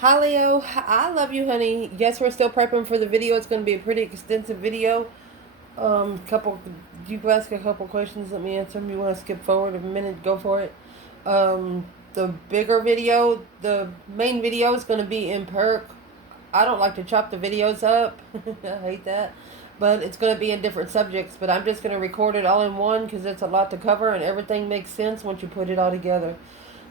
Hi Leo, I love you, honey. Yes, we're still prepping for the video. It's going to be a pretty extensive video. Couple, you ask a couple questions. Let me answer them. You want to skip forward a minute? Go for it. The bigger video, the main video is going to be in perk. I don't like to chop the videos up. I hate that. But it's going to be in different subjects. But I'm just going to record it all in one because it's a lot to cover and everything makes sense once you put it all together.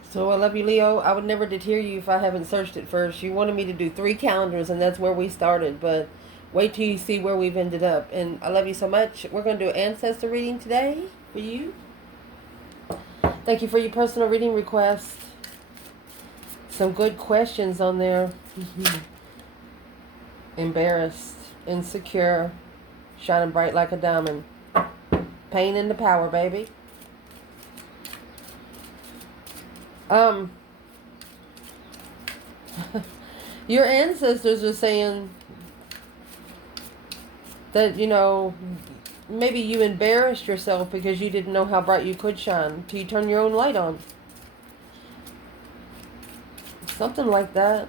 So I love you, Leo. I would never deter you if I haven't searched it first. You wanted me to do 3 calendars, and that's where we started. But wait till you see where we've ended up. And I love you so much. We're going to do an ancestor reading today for you. Thank you for your personal reading request. Some good questions on there. Embarrassed, insecure, shining bright like a diamond. Pain into power, baby. Your ancestors are saying that, maybe you embarrassed yourself because you didn't know how bright you could shine till you turn your own light on. Something like that.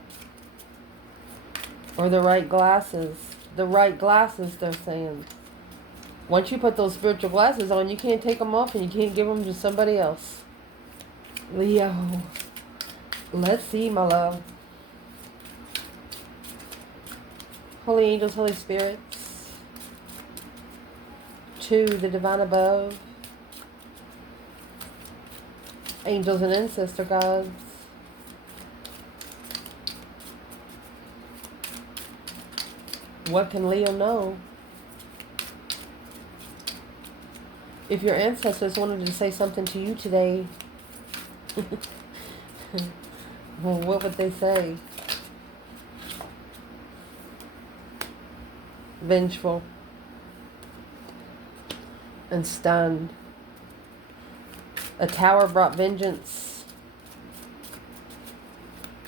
Or the right glasses. The right glasses, they're saying. Once you put those spiritual glasses on, you can't take them off and you can't give them to somebody else. Leo. Let's see, my love. Holy angels, Holy spirits. To the divine above. Angels and ancestor gods. What can Leo know? If your ancestors wanted to say something to you today, well, what would they say? Vengeful and stunned. A tower brought vengeance.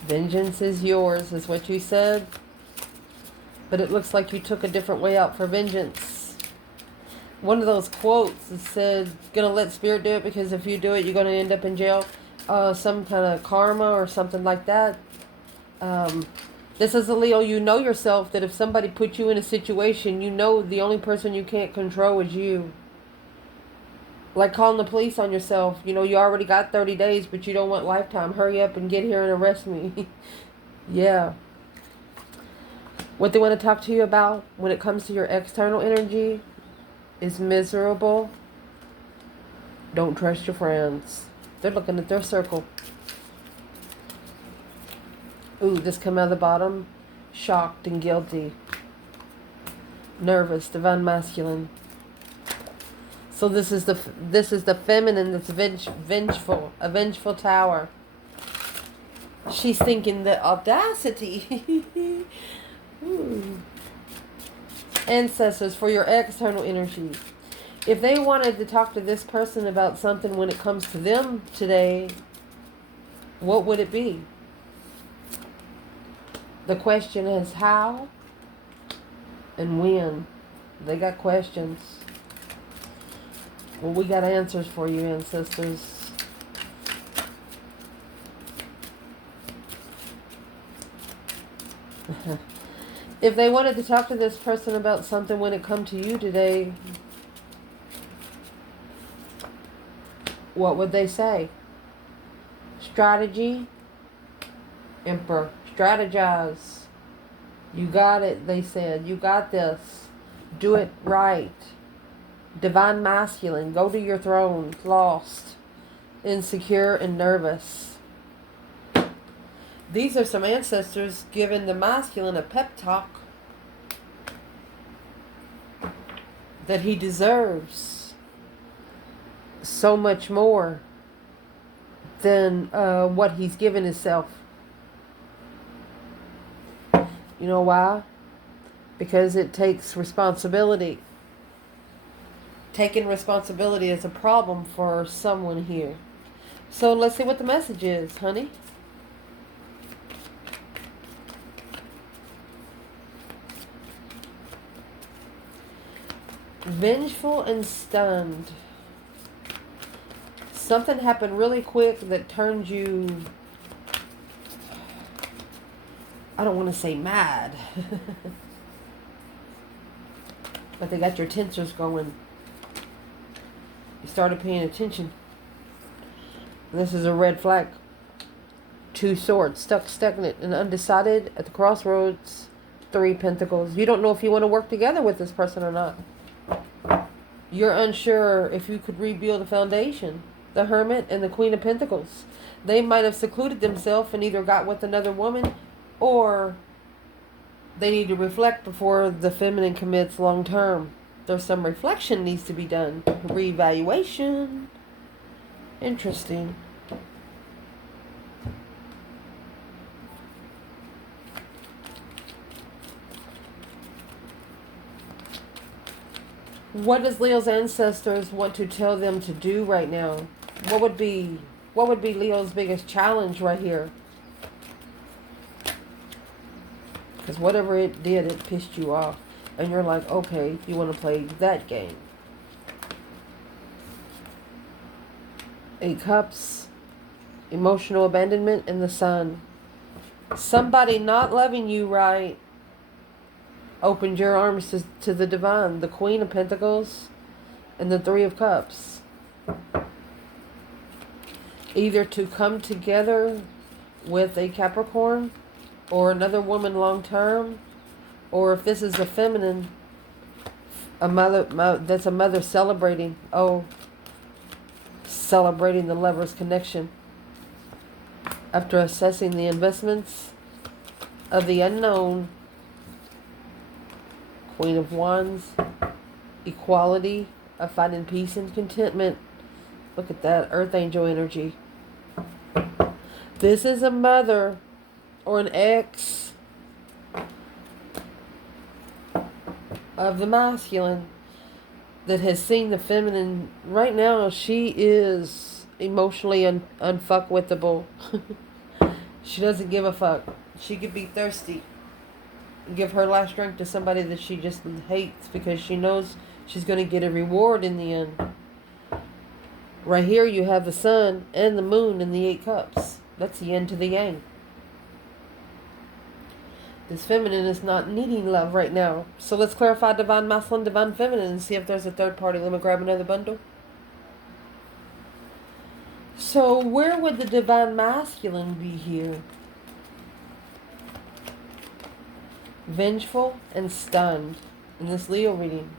Vengeance is yours, is what you said. But it looks like you took a different way out for vengeance. One of those quotes that said, gonna let spirit do it because if you do it, you're gonna end up in jail. Some kind of karma or something like that. This is a Leo. You know yourself that if somebody put you in a situation, you know the only person you can't control is you. Like calling the police on yourself. You already got 30 days, but you don't want lifetime. Hurry up and get here and arrest me. Yeah. What they want to talk to you about when it comes to your external energy is miserable. Don't trust your friends. They're looking at their circle. Ooh, this come out of the bottom. Shocked and guilty. Nervous, divine masculine. So this is the feminine that's vengeful, a vengeful tower. She's thinking the audacity. Ooh. Ancestors, for your external energy. If they wanted to talk to this person about something when it comes to them today, what would it be? The question is how and when. They got questions. Well, we got answers for you, ancestors. If they wanted to talk to this person about something when it come to you today, what would they say? Strategy. Emperor. Strategize. You got it, they said. You got this. Do it right. Divine masculine. Go to your throne. Lost. Insecure and nervous. These are some ancestors giving the masculine a pep talk that he deserves so much more than what he's given himself. You know why? Because it takes responsibility. Taking responsibility is a problem for someone here. So let's see what the message is, honey. Vengeful and stunned. Something happened really quick that turned you I don't want to say mad. But they got your tensors going. You started paying attention. This is a red flag. 2 swords, stuck, stagnant, and undecided at the crossroads. 3 pentacles. You don't know if you want to work together with this person or not. You're unsure if you could rebuild a foundation. The Hermit and the Queen of Pentacles. They might have secluded themselves and either got with another woman, or they need to reflect before the feminine commits long term. There's some reflection needs to be done. Reevaluation. Interesting. What does Leo's ancestors want to tell them to do right now? What would be Leo's biggest challenge right here? Because whatever it did, it pissed you off. And you're like, okay, you want to play that game. 8 Cups, emotional abandonment, and the Sun. Somebody not loving you right opened your arms to the divine. The Queen of Pentacles and the 3 of Cups. Either to come together with a Capricorn or another woman long term, or if this is a feminine, that's a mother celebrating. Oh, celebrating the lover's connection. After assessing the investments of the unknown. Queen of Wands, equality, of finding peace and contentment. Look at that, Earth Angel energy. This is a mother or an ex of the masculine that has seen the feminine. Right now, she is emotionally unfuckwithable. She doesn't give a fuck. She could be thirsty. Give her last drink to somebody that she just hates because she knows she's going to get a reward in the end. Right here you have the Sun and the Moon and the 8 Cups. That's the yin to the yang. This feminine is not needing love right now. So let's clarify divine masculine, divine feminine, and see if there's a third party. Let me grab another bundle. So where would the divine masculine be here? Vengeful and stunned in this Leo reading.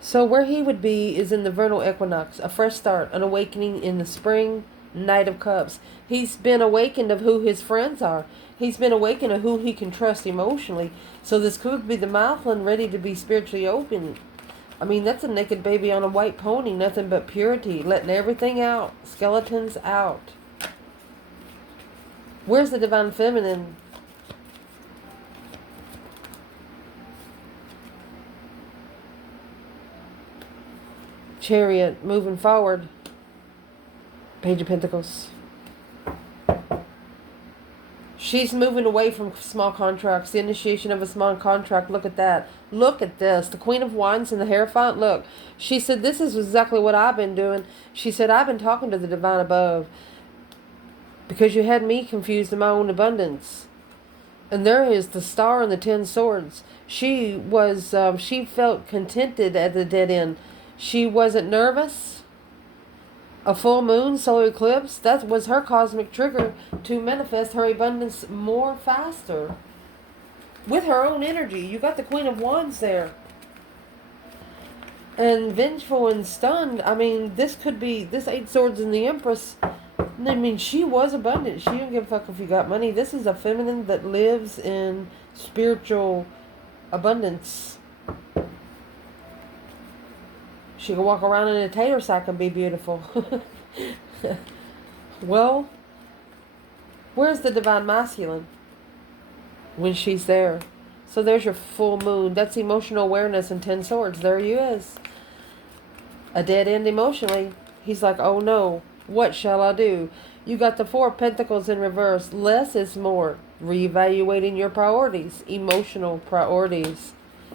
So where he would be is in the vernal equinox, a fresh start, an awakening in the spring, Knight of Cups. He's been awakened of who his friends are. He's been awakened of who he can trust emotionally. So this could be the masculine ready to be spiritually open. I mean, that's a naked baby on a white pony, nothing but purity, letting everything out, skeletons out. Where's the divine feminine? Chariot, moving forward. Page of Pentacles. She's moving away from small contracts. The initiation of a small contract. Look at that. Look at this. The Queen of Wands and the Hierophant. Look. She said, this is exactly what I've been doing. She said, I've been talking to the divine above. Because you had me confused in my own abundance. And there is the Star and the 10 Swords. She was, she felt contented at the dead end. She wasn't nervous. A full moon, solar eclipse, that was her cosmic trigger to manifest her abundance more faster. With her own energy. You got the Queen of Wands there. And vengeful and stunned. I mean, this could be, this 8 Swords and the Empress. I mean, she was abundant. She didn't give a fuck if you got money. This is a feminine that lives in spiritual abundance. She can walk around in a tater sack and be beautiful. Well, where's the divine masculine when she's there? So there's your full moon. That's emotional awareness and 10 Swords. There he is. A dead end emotionally. He's like, oh no, what shall I do? You got the 4 of Pentacles in reverse. Less is more. Reevaluating your priorities. Emotional priorities.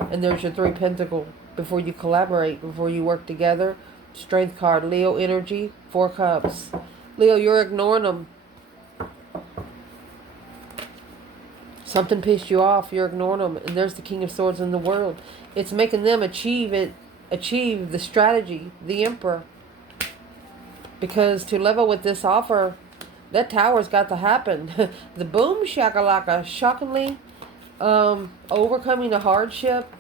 And there's your 3 Pentacles. Before you collaborate, before you work together. Strength card, Leo energy, 4 Cups. Leo, you're ignoring them. Something pissed you off. You're ignoring them. And there's the King of Swords in the world. It's making them achieve the strategy, the Emperor. Because to level with this offer, that tower's got to happen. The boom shakalaka, shockingly, overcoming a hardship.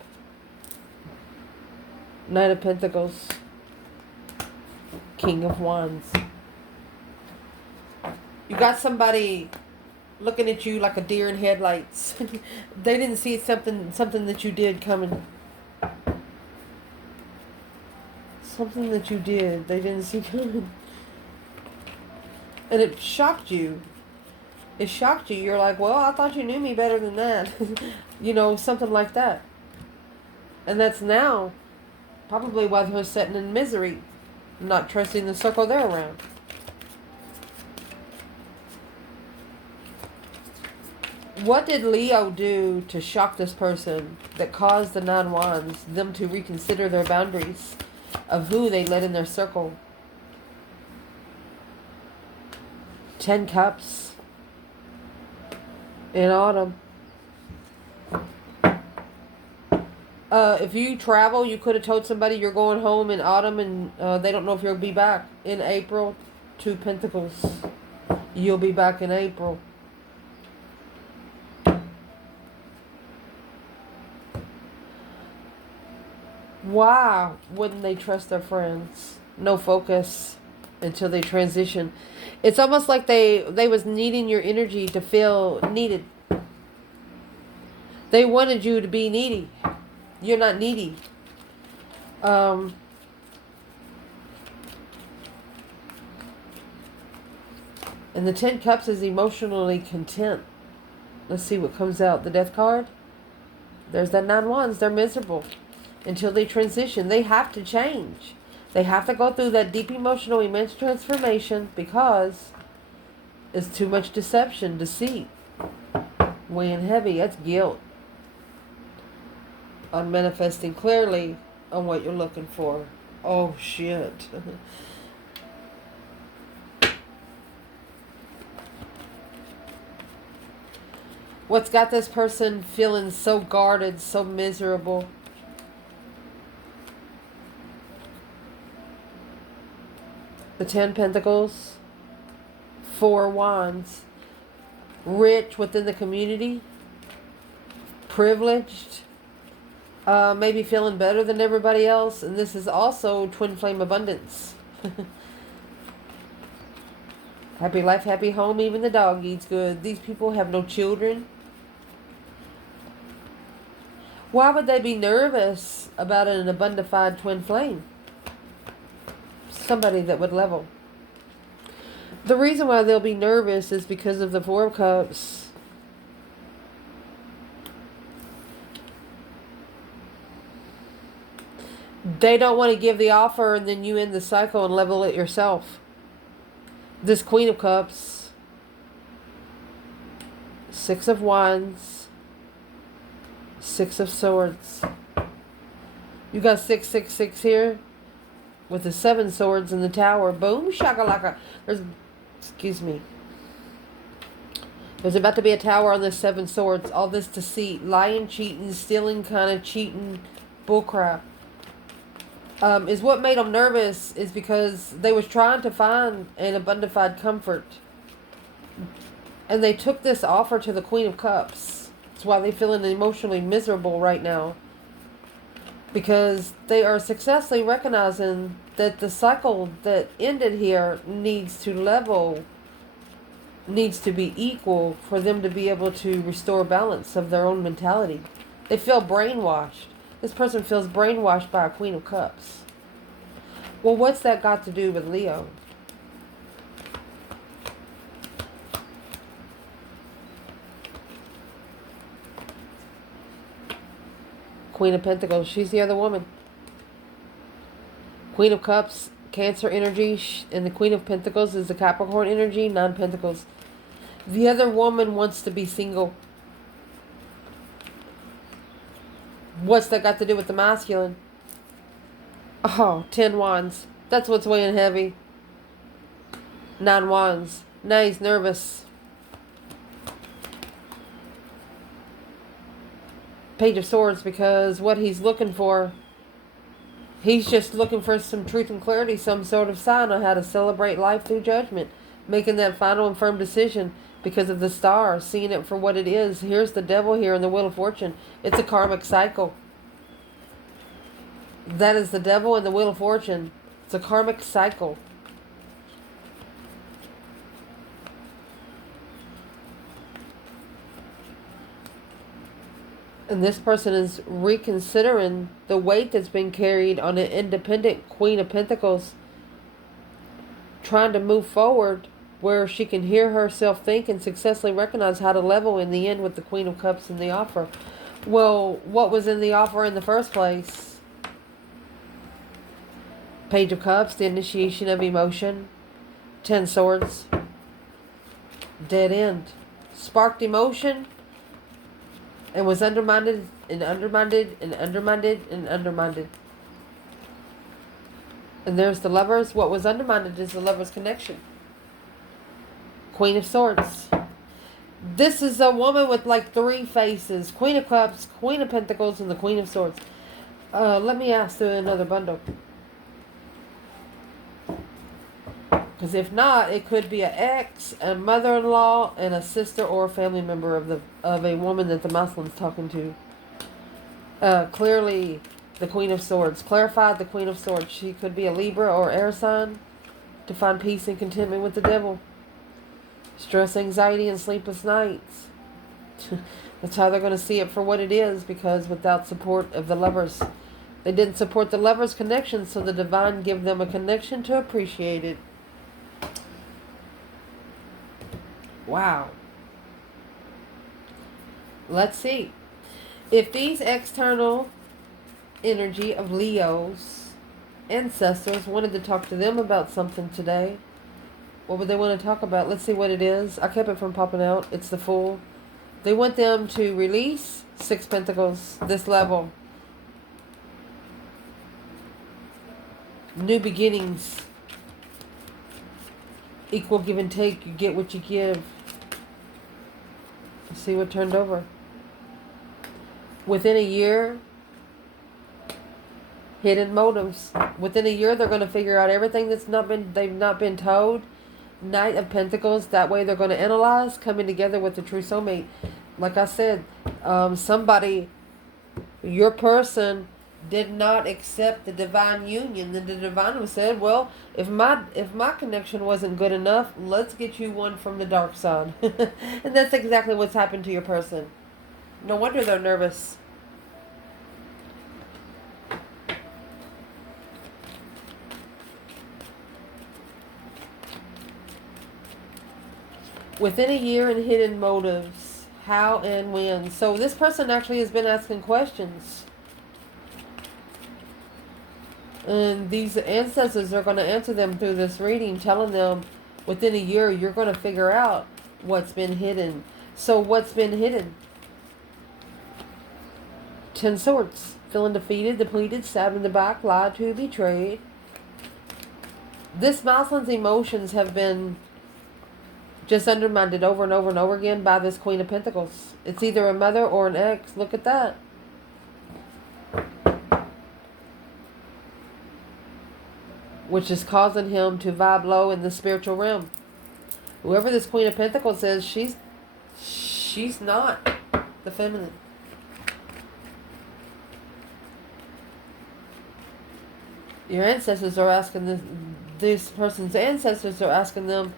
Knight of Pentacles, King of Wands. You got somebody looking at you like a deer in headlights. They didn't see something that you did coming. Something that you did, they didn't see coming. And it shocked you. It shocked you. You're like, well, I thought you knew me better than that. You know, something like that. And that's now probably why they're sitting in misery, not trusting the circle they're around. What did Leo do to shock this person that caused the 9 Wands, them to reconsider their boundaries of who they let in their circle? 10 Cups in autumn. If you travel, you could have told somebody you're going home in autumn and they don't know if you'll be back in April. 2 Pentacles. You'll be back in April. Why wouldn't they trust their friends? No focus until they transition. It's almost like they was needing your energy to feel needed. They wanted you to be needy. You're not needy. And the 10 Cups is emotionally content. Let's see what comes out. The Death card. There's that 9 Wands. They're miserable until they transition. They have to change. They have to go through that deep emotional, immense transformation because it's too much deception, deceit, weighing heavy. That's guilt. On manifesting clearly on what you're looking for. Oh, shit. What's got this person feeling so guarded, so miserable? The 10 Pentacles, 4 Wands, rich within the community, privileged, maybe feeling better than everybody else. And this is also twin flame abundance. Happy life, happy home, even the dog eats good. These people have no children. Why would they be nervous about an abundified twin flame? Somebody that would level. The reason why they'll be nervous is because of the 4 of Cups. They don't want to give the offer and then you end the cycle and level it yourself. This Queen of Cups. 6 of Wands. 6 of Swords. You got 666 here. With the 7 Swords in the Tower. Boom, shakalaka. Excuse me. There's about to be a tower on the 7 Swords. All this deceit, lying, cheating, stealing, kind of cheating, bullcrap. Is what made them nervous is because they was trying to find an abundified comfort. And they took this offer to the Queen of Cups. That's why they're feeling emotionally miserable right now. Because they are successfully recognizing that the cycle that ended here needs to level, needs to be equal for them to be able to restore balance of their own mentality. They feel brainwashed. This person feels brainwashed by a Queen of Cups. Well, what's that got to do with Leo? Queen of Pentacles. She's the other woman. Queen of Cups, Cancer energy. And the Queen of Pentacles is the Capricorn energy, 9 Pentacles. The other woman wants to be single. What's that got to do with the masculine? Oh, 10 Wands. That's what's weighing heavy. 9 Wands. Now he's nervous. Page of Swords, because what he's looking for, he's just looking for some truth and clarity, some sort of sign on how to celebrate life through judgment, making that final and firm decision because of the star, seeing it for what it is. Here's the devil here in the Wheel of Fortune. It's a karmic cycle. That is the devil and the Wheel of Fortune. It's a karmic cycle. And this person is reconsidering the weight that's been carried on an independent Queen of Pentacles, trying to move forward where she can hear herself think and successfully recognize how to level in the end with the Queen of Cups in the offer. Well, what was in the offer in the first place? Page of Cups, the initiation of emotion. 10 Swords. Dead end. Sparked emotion and was undermined and undermined and undermined and undermined. And there's the Lovers. What was undermined is the Lovers connection. Queen of Swords. This is a woman with like 3 faces. Queen of Cups, Queen of Pentacles, and the Queen of Swords. Let me ask through another bundle. Because if not, it could be an ex, a mother-in-law, and a sister or a family member of a woman that the Muslim's talking to. Clearly, the Queen of Swords. Clarified the Queen of Swords. She could be a Libra or air sign to find peace and contentment with the devil. Stress, anxiety, and sleepless nights. That's how they're going to see it for what it is, because without support of the Lovers. They didn't support the Lovers' connection, so the divine give them a connection to appreciate it. Wow. Let's see. If these external energy of Leo's ancestors wanted to talk to them about something today, what would they want to talk about? Let's see what it is. I kept it from popping out. It's the Fool. They want them to release 6 Pentacles, this level. New beginnings. Equal give and take. You get what you give. See what turned over. Within a year, hidden motives. Within a year, they're going to figure out everything they've not been told. Knight of Pentacles. That way, they're going to analyze, coming together with the true soulmate. Like I said, somebody, your person, did not accept the divine union. Then the divine said, well, if my connection wasn't good enough, let's get you one from the dark side. And that's exactly what's happened to your person. No wonder they're nervous. Within a year and hidden motives. How and when. So this person actually has been asking questions. And these ancestors are going to answer them through this reading, telling them within a year you're going to figure out what's been hidden. So what's been hidden? 10 Swords. Feeling defeated, depleted, stabbed in the back, lied to, betrayed. This Muslim's emotions have been just undermined over and over and over again by this Queen of Pentacles. It's either a mother or an ex. Look at that. Which is causing him to vibe low in the spiritual realm. Whoever this Queen of Pentacles is, she's not the feminine. Your ancestors are asking this person's ancestors are asking them,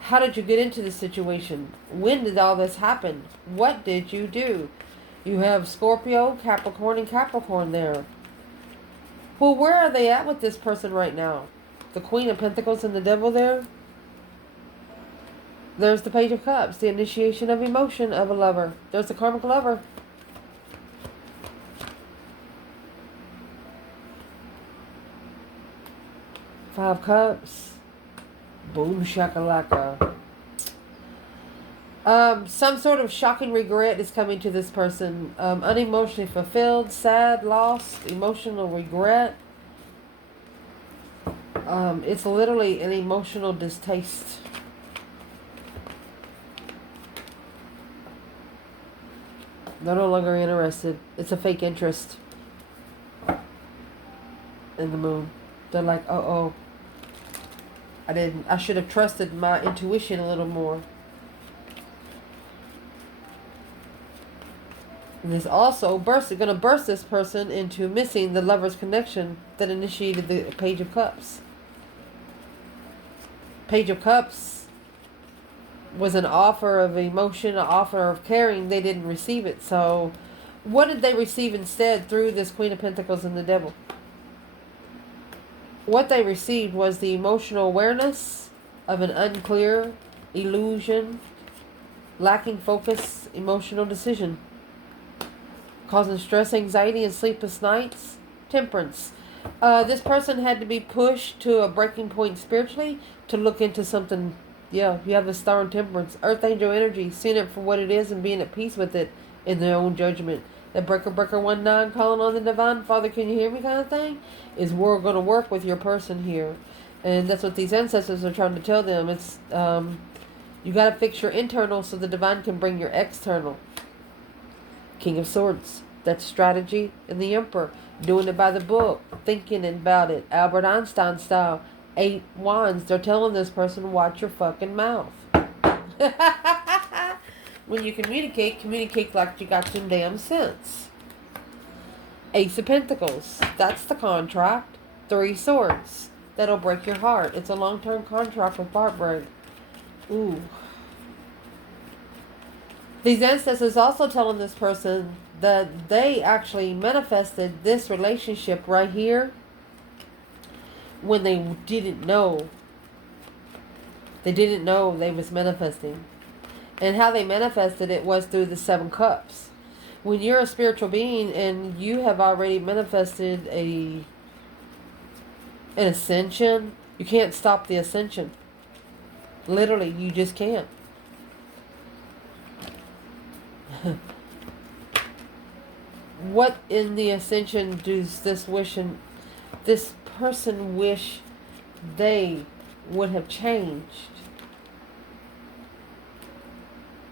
how did you get into this situation? When did all this happen? What did you do? You have Scorpio, Capricorn, and Capricorn there. Well, where are they at with this person right now? The Queen of Pentacles and the Devil there. There's the Page of Cups, the initiation of emotion of a lover. There's the karmic lover. Five Cups. Boom shakalaka. Some sort of shocking regret is coming to this person. Unemotionally fulfilled, sad, lost, emotional regret. It's literally an emotional distaste. They're no longer interested. It's a fake interest in the moon. They're like, oh, I should have trusted my intuition a little more. And this also gonna burst this person into missing the lover's connection that initiated the Page of Cups. Page of Cups was an offer of emotion, an offer of caring. They didn't receive it. So what did they receive instead through this Queen of Pentacles and the Devil? What they received was the emotional awareness of an unclear illusion, lacking focus, emotional decision, causing stress, anxiety, and sleepless nights. Temperance. This person had to be pushed to a breaking point spiritually to look into something. Yeah, you have a star in Temperance. Earth angel energy, seeing it for what it is and being at peace with it in their own judgment. That breaker 19 calling on the divine, Father, can you hear me kind of thing, is we're going to work with your person here. And that's what these ancestors are trying to tell them. It's you got to fix your internal so the divine can bring your external. King of Swords. That's strategy. And the Emperor. Doing it by the book. Thinking about it. Albert Einstein style. 8 wands. They're telling this person, watch your fucking mouth. When you communicate like you got some damn sense. Ace of Pentacles. That's the contract. 3 swords. That'll break your heart. It's a long-term contract with heartbreak. Ooh. These ancestors also telling this person that they actually manifested this relationship right here when they didn't know. They didn't know they was manifesting. And how they manifested it was through the 7 cups. When you're a spiritual being and you have already manifested an ascension, you can't stop the ascension. Literally, you just can't. What in the ascension does this person wish they would have changed?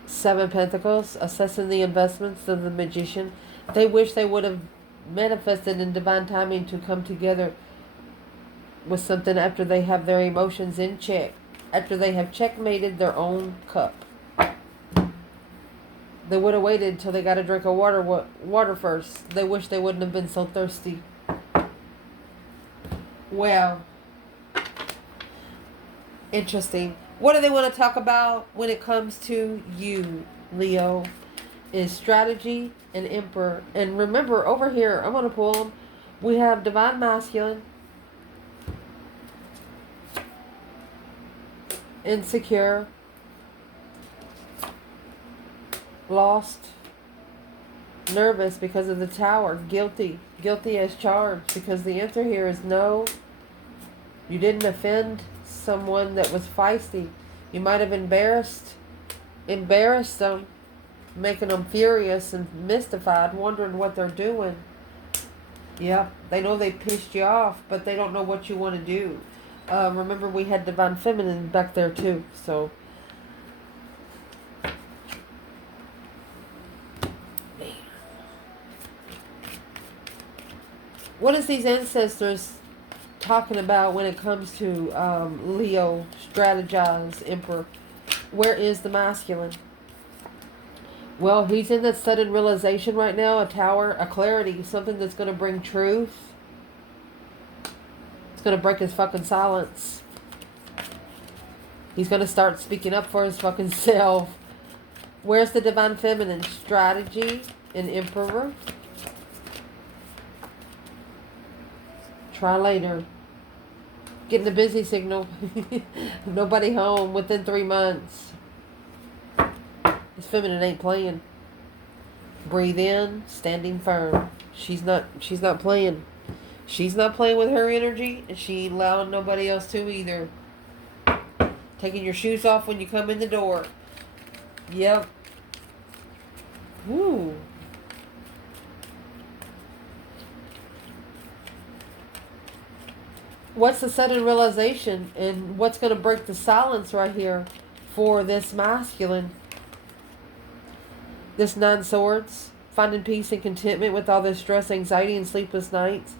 7 Pentacles, assessing the investments of the Magician. They wish they would have manifested in divine timing to come together with something after they have their emotions in check. After they have checkmated their own cup. They would have waited until they got a drink of water first. They wish they wouldn't have been so thirsty. Well, interesting. What do they want to talk about when it comes to you, Leo? Is strategy and Emperor. And remember, over here, I'm going to pull them. We have Divine Masculine, insecure, lost, nervous because of the Tower, guilty as charged, because the answer here is no. You didn't offend someone that was feisty. You might have embarrassed them, making them furious and mystified, wondering what they're doing. Yep, they know they pissed you off, but they don't know what you want to do. Remember, we had Divine Feminine back there too, so. What is these ancestors talking about when it comes to Leo, strategize, Emperor? Where is the masculine? Well, he's in that sudden realization right now, a Tower, a clarity, something that's going to bring truth. It's going to break his fucking silence. He's going to start speaking up for his fucking self. Where's the Divine Feminine? Strategy and Emperor. Try later. Getting the busy signal. Nobody home within 3 months. This feminine ain't playing. Breathe in, standing firm. She's not playing. She's not playing with her energy, and she ain't allowing nobody else to either. Taking your shoes off when you come in the door. Yep. Woo. What's the sudden realization and what's going to break the silence right here for this masculine? This Nine Swords, finding peace and contentment with all this stress, anxiety, and sleepless nights.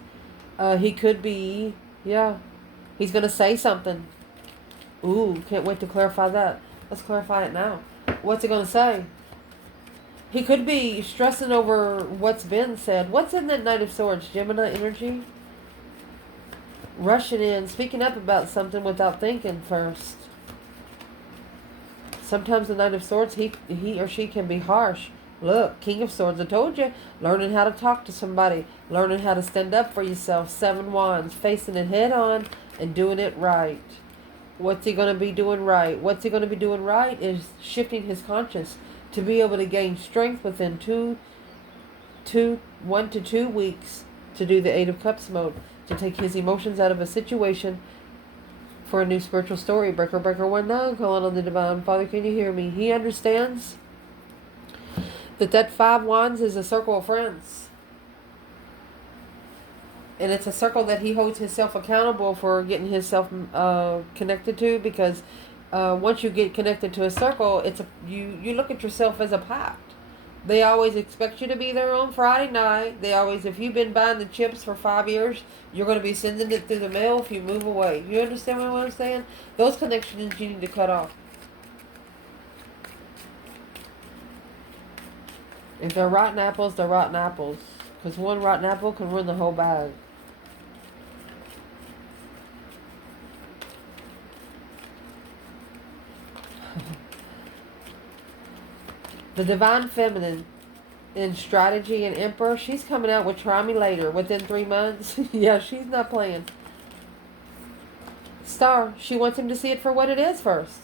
He could be, yeah, he's going to say something. Ooh, can't wait to clarify that. Let's clarify it now. What's he going to say? He could be stressing over what's been said. What's in that Knight of Swords? Gemini energy? Rushing in, speaking up about something without thinking first. Sometimes the Knight of Swords, he or she can be harsh. Look, King of Swords, I told you. Learning how to talk to somebody. Learning how to stand up for yourself. 7 Wands, facing it head on and doing it right. What's he going to be doing right? What's he going to be doing right is shifting his conscience to be able to gain strength within 1 to 2 weeks to do the 8 of Cups mode, to take his emotions out of a situation for a new spiritual story. Breaker 19, calling on the Divine Father, can you hear me? He understands that 5 Wands is a circle of friends. And it's a circle that he holds himself accountable for getting himself connected to, because once you get connected to a circle, you look at yourself as a pact. They always expect you to be there on Friday night. They always, if you've been buying the chips for 5 years, you're going to be sending it through the mail if you move away. You understand what I'm saying? Those connections you need to cut off. If they're rotten apples, they're rotten apples. Because one rotten apple can ruin the whole bag. The Divine Feminine in Strategy and Emperor, she's coming out with Try Me Later within 3 months. Yeah, she's not playing. Star, she wants him to see it for what it is first.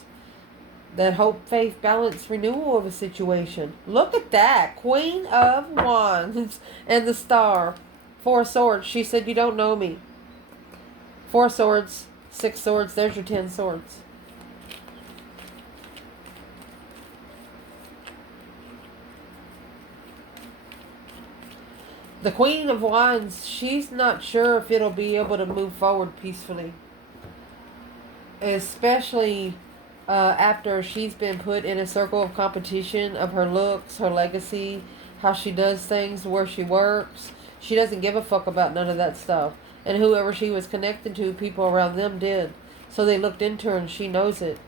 That hope, faith, balance, renewal of a situation. Look at that. Queen of Wands and the Star. 4 Swords. She said, you don't know me. 4 Swords, 6 Swords. There's your 10 Swords. The Queen of Wands, she's not sure if it'll be able to move forward peacefully. Especially after she's been put in a circle of competition of her looks, her legacy, how she does things, where she works. She doesn't give a fuck about none of that stuff. And whoever she was connected to, people around them did. So they looked into her and she knows it.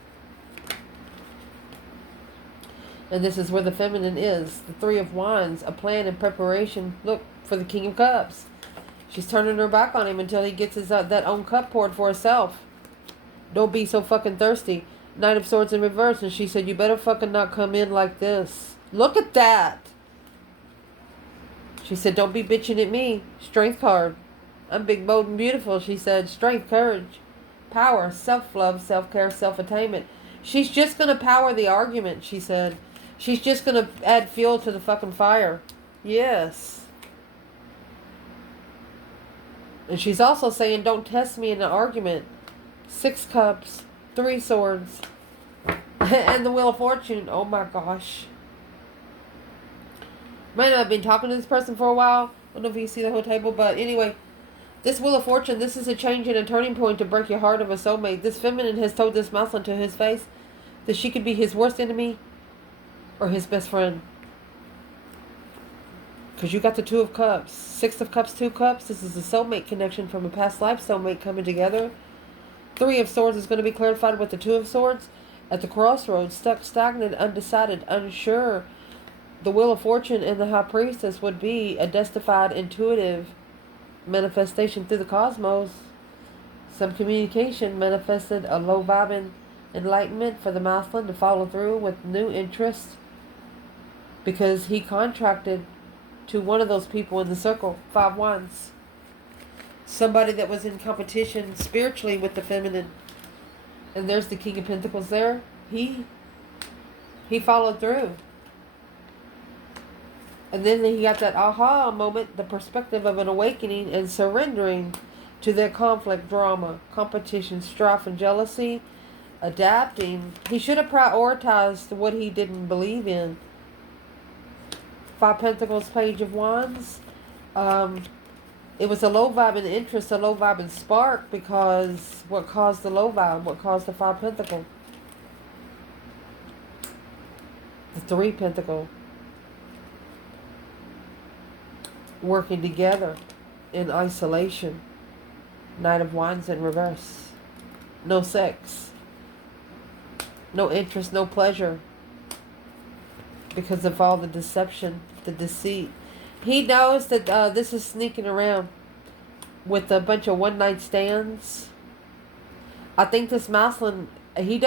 And this is where the feminine is. The 3 of Wands, a plan and preparation. Look, for the King of Cups. She's turning her back on him until he gets his that own cup poured for herself. Don't be so fucking thirsty. Knight of Swords in reverse. And she said, you better fucking not come in like this. Look at that. She said, don't be bitching at me. Strength card. I'm big, bold, and beautiful. She said, strength, courage, power, self-love, self-care, self-attainment. She's just going to power the argument, she said. She's just going to add fuel to the fucking fire. Yes. And she's also saying, don't test me in an argument. 6 Cups, 3 Swords, and the Wheel of Fortune. Oh my gosh. Might not have been talking to this person for a while. I don't know if you see the whole table, but anyway. This Wheel of Fortune, this is a change and a turning point to break your heart of a soulmate. This feminine has told this masculine to his face that she could be his worst enemy or his best friend. Because you got the 2 of Cups. 6 of Cups, 2 Cups. This is a soulmate connection from a past life soulmate coming together. 3 of Swords is going to be clarified with the 2 of Swords. At the crossroads, stuck, stagnant, undecided, unsure. The Wheel of Fortune and the High Priestess would be a destified, intuitive manifestation through the cosmos. Some communication manifested a low vibing enlightenment for the masculine to follow through with new interest. Because he contracted to one of those people in the circle, 5 Wands. Somebody that was in competition spiritually with the feminine. And there's the King of Pentacles there. He followed through. And then he got that aha moment, the perspective of an awakening and surrendering to their conflict, drama, competition, strife, and jealousy. Adapting. He should have prioritized what he didn't believe in. 5 Pentacles, Page of Wands. It was a low vibe in interest, a low vibe in spark, because what caused the low vibe? What caused the 5 Pentacle? The 3 Pentacle. working together in isolation. Knight of Wands in reverse. No sex. No interest, no pleasure. Because of all the deception, the deceit. He knows that this is sneaking around with a bunch of one-night stands. I think this masculine, he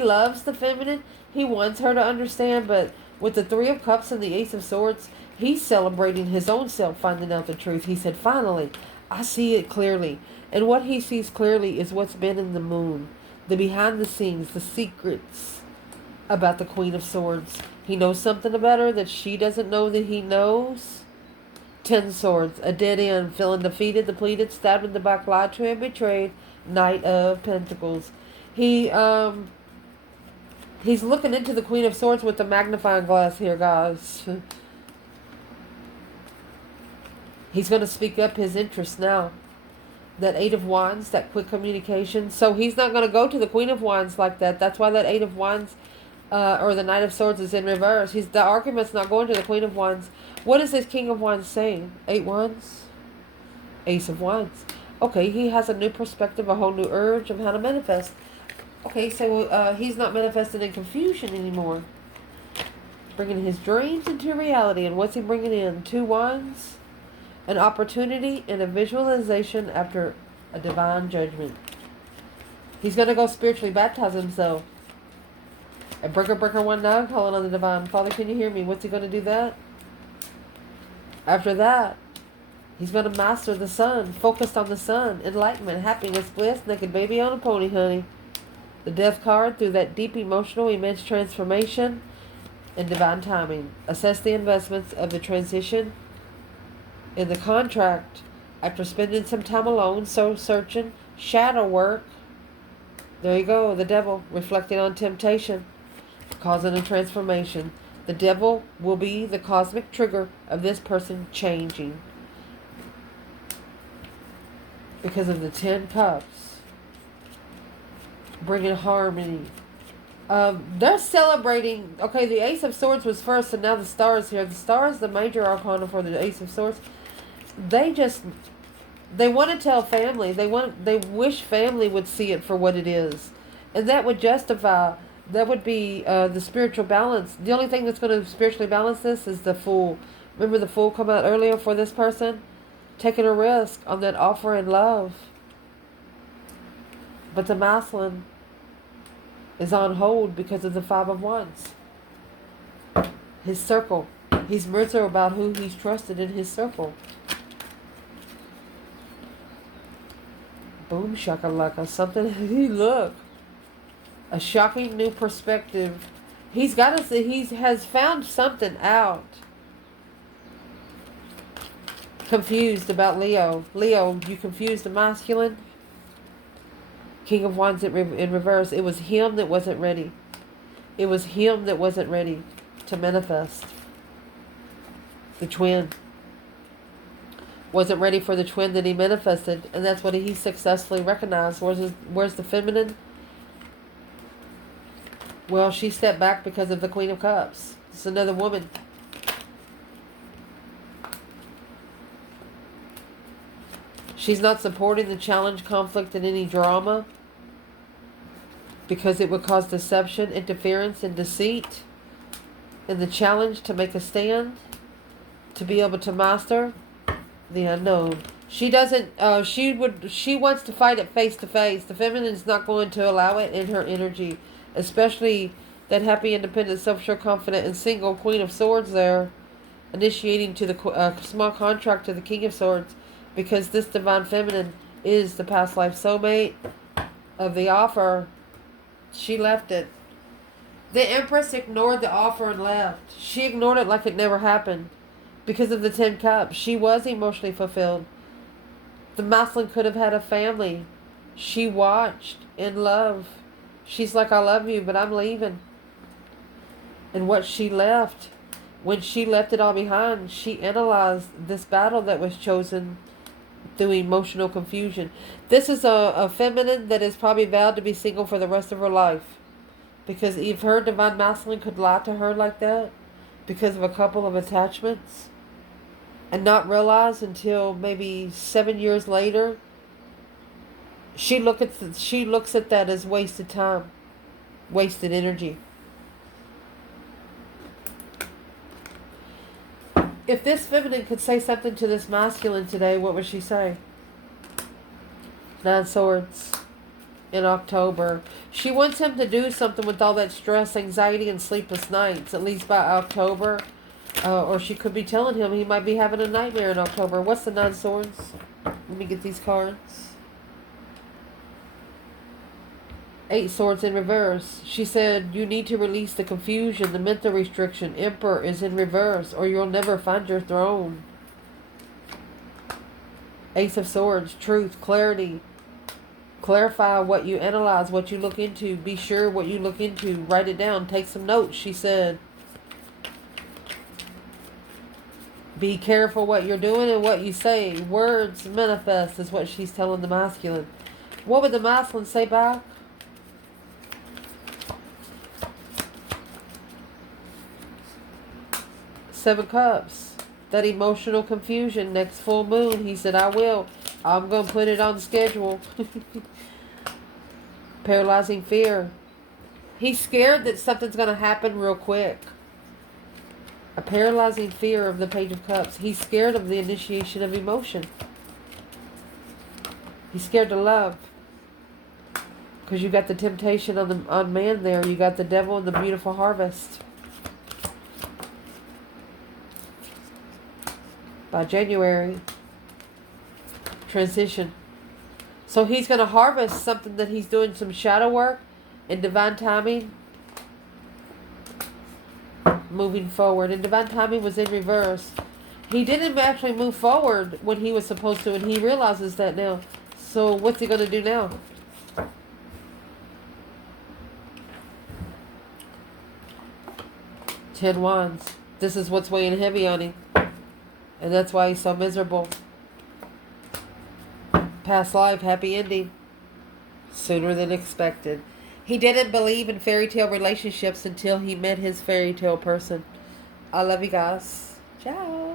loves the feminine. He wants her to understand, but with the Three of Cups and the Ace of Swords, he's celebrating his own self, finding out the truth. He said, finally, I see it clearly. And what he sees clearly is what's been in the moon. The behind the scenes, the secrets about the Queen of Swords. He knows something about her that she doesn't know that he knows. 10 Swords, a dead end, feeling defeated, depleted, stabbed in the back, lied to and betrayed. Knight of Pentacles. He's looking into the Queen of Swords with the magnifying glass here, guys. He's going to speak up his interest now. That Eight of Wands, that quick communication. So he's not going to go to the Queen of Wands like that. That's why that Eight of Wands or the Knight of Swords is in reverse. The argument's not going to the Queen of Wands. What is this King of Wands saying? 8 Wands? Ace of Wands. Okay, he has a new perspective, a whole new urge of how to manifest. Okay, so he's not manifesting in confusion anymore. Bringing his dreams into reality. And what's he bringing in? 2 Wands. An opportunity and a visualization after a divine judgment. He's going to go spiritually baptize himself. A breaker 1 now, calling on the divine. Father, can you hear me? What's he going to do that? After that, he's going to master the sun. Focused on the sun. Enlightenment, happiness, bliss, naked baby on a pony, honey. The death card, through that deep emotional, immense transformation and divine timing. Assess the investments of the transition in the contract after spending some time alone, soul searching, shadow work. There you go, the devil, reflecting on temptation, causing a transformation. The devil will be the cosmic trigger of this person changing. Because of the 10 Cups. Bringing harmony. They're celebrating. Okay, the Ace of Swords was first, and now the Star is here. The Star is the major arcana for the Ace of Swords. They want to tell family. They wish family would see it for what it is. And that would justify, that would be the spiritual balance. The only thing that's going to spiritually balance this is the Fool. Remember the Fool come out earlier for this person? Taking a risk on that offer in love. But the masculine is on hold because of the 5 of Wands. His circle. He's miserable about who he's trusted in his circle. Boom shakalaka. Something. Look. A shocking new perspective. He has found something out. Confused about Leo. Leo, you confused the masculine? King of Wands in reverse. It was him that wasn't ready. It was him that wasn't ready to manifest. The twin. Wasn't ready for the twin that he manifested. And that's what he successfully recognized. Where's the feminine? Well, she stepped back because of the Queen of Cups. It's another woman. She's not supporting the challenge, conflict, and any drama. Because it would cause deception, interference, and deceit. And the challenge to make a stand. To be able to master the unknown. She doesn't, she wants to fight it face to face. The feminine is not going to allow it in her energy. Especially that happy, independent, self-sure, confident, and single Queen of Swords there. Initiating to the small contract to the King of Swords. Because this divine feminine is the past life soulmate of the offer. She left it. The Empress ignored the offer and left. She ignored it like it never happened. Because of the 10 Cups. She was emotionally fulfilled. The masculine could have had a family. She watched in love. She's like, I love you, but I'm leaving. And what she left, when she left it all behind, she analyzed this battle that was chosen through emotional confusion. This is a feminine that is probably vowed to be single for the rest of her life. Because if her divine masculine could lie to her like that, because of a couple of attachments, and not realize until maybe 7 years later. She looks at that as wasted time, wasted energy. If this feminine could say something to this masculine today, what would she say? 9 Swords in October. She wants him to do something with all that stress, anxiety, and sleepless nights, at least by October. Or she could be telling him he might be having a nightmare in October. What's the 9 Swords? Let me get these cards. 8 Swords in reverse. She said, you need to release the confusion, the mental restriction. Emperor is in reverse, or you'll never find your throne. Ace of Swords. Truth, clarity. Clarify what you analyze, what you look into. Be sure what you look into. Write it down. Take some notes, she said. Be careful what you're doing and what you say. Words manifest is what she's telling the masculine. What would the masculine say back? Seven Cups. That emotional confusion. Next full moon. He said, I will. I'm going to put it on schedule. Paralyzing fear. He's scared that something's going to happen real quick. A paralyzing fear of the Page of Cups. He's scared of the initiation of emotion. He's scared to love. Because you got the temptation on man there. You got the devil and the beautiful harvest. By January. Transition. So he's going to harvest something that he's doing some shadow work in divine timing. Moving forward. And divine timing was in reverse. He didn't actually move forward when he was supposed to, and he realizes that now. So what's he going to do now? Ten Wands. This is what's weighing heavy on him. And that's why he's so miserable. Past life, happy ending. Sooner than expected. He didn't believe in fairy tale relationships until he met his fairy tale person. I love you guys. Ciao.